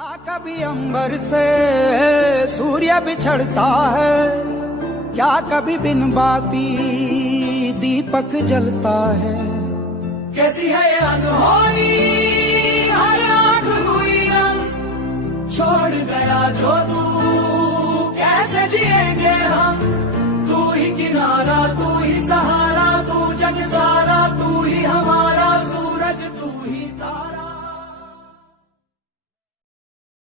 क्या कभी अंबर से सूर्य बिछड़ता है, क्या कभी बिन बाती दीपक जलता है। कैसी है ये अनहोनी हर आँख हुई नम, छोड़ गया जो तू कैसे जिएंगे हम। तू ही किनारा तू ही सहारा,